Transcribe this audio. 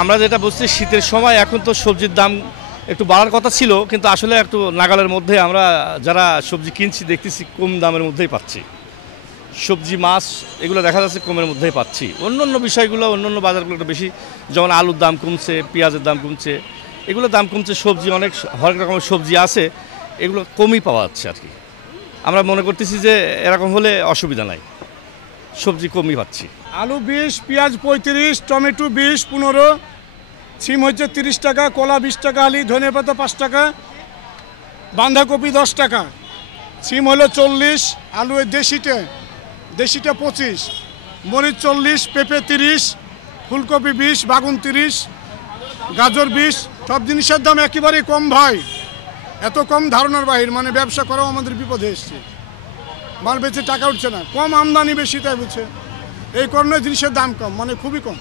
আমরা যেটা বুঝছি শীতের সময় এখন তো সবজির দাম একটু বাড়ার কথা ছিল, কিন্তু আসলে একটু নাগালের মধ্যে আমরা যারা সবজি কিনছি দেখতেছি কম দামের মধ্যেই পাচ্ছি। সবজি মাছ এগুলো দেখা যাচ্ছে কমের মধ্যেই পাচ্ছি। অন্য বিষয়গুলো অন্য বাজারগুলো একটু বেশি, যেমন আলুর দাম কমছে, পেঁয়াজের দাম কমছে, এগুলোর দাম কমছে। সবজি হরেক রকমের সবজি আছে, এগুলো কমই পাওয়া যাচ্ছে আর কি। আমরা মনে করতেছি যে এরকম হলে অসুবিধা নাই, সবজি কমই পাচ্ছি। আলু 20, পেঁয়াজ 35, টমেটো 20, 15, সিম হচ্ছে 30 টাকা, কলা 20 টাকা আলি, ধনেপাতা 5 টাকা, বাঁধাকপি 10 টাকা, সিম হলো 40, আলু দেশিটা 25, মরিচ 40, পেঁপে 30, ফুলকপি 20, বাগুন 30, গাজর 20। সব জিনিসের দাম একেবারেই কম ভাই, এত কম ধারণার বাহির। মানে ব্যবসা করাও আমাদের বিপদে এসছে, মাল বেচে টাকা উঠছে না, কম আমদানি বেশি, তাই বুঝছে এই কারণে জিনিসের দাম কম, মানে খুবই কম।